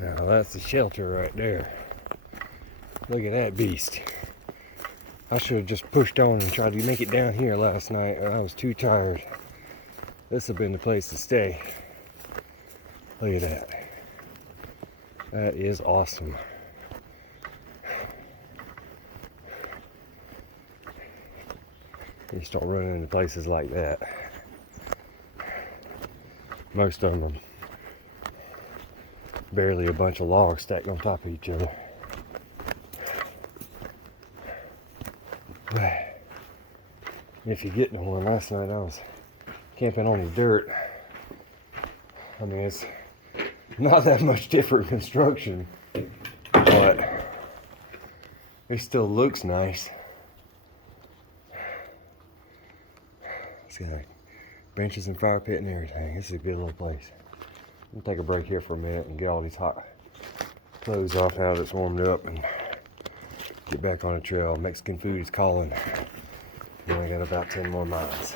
Now that's the shelter right there. Look at that beast. I should have just pushed on and tried to make it down here last night. I was too tired. This would have been the place to stay. Look at that. That is awesome. You start running into places like that. Most of them barely a bunch of logs stacked on top of each other. If you get to one, last night I was camping on the dirt. I mean, it's not that much different construction, but it still looks nice. It's got like benches and fire pit and everything. This is a good little place. We'll take a break here for a minute and get all these hot clothes off now that it's warmed up and get back on the trail. Mexican food is calling. We only got about 10 more miles.